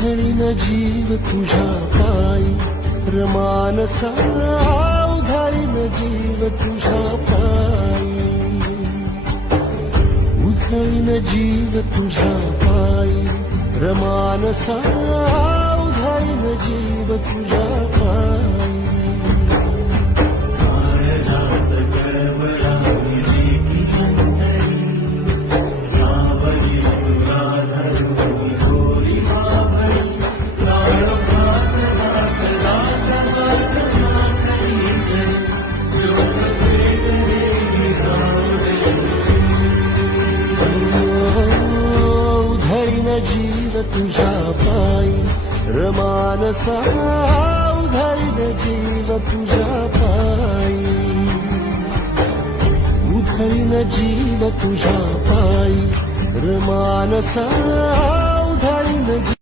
उधळीन जीव तुझ्या पायी रमानसा उधळीन जीव तुझ्या पायी उधळीन जीव तुझ्या पायी रमानसा उधळीन जीव तुझ्या पायी काळजात गडबडाली की अंतरी सावली तुला धरून गोरी मावळी लाळ भात भात लाट भात भाकरीच जोत पेटलेली गावडे उधळीन जीव तुझ्या पायी रमानसा उधळीन जीव तुझ्या पायी उधळीन जीव तुझ्या पायी रमानसा उधळीन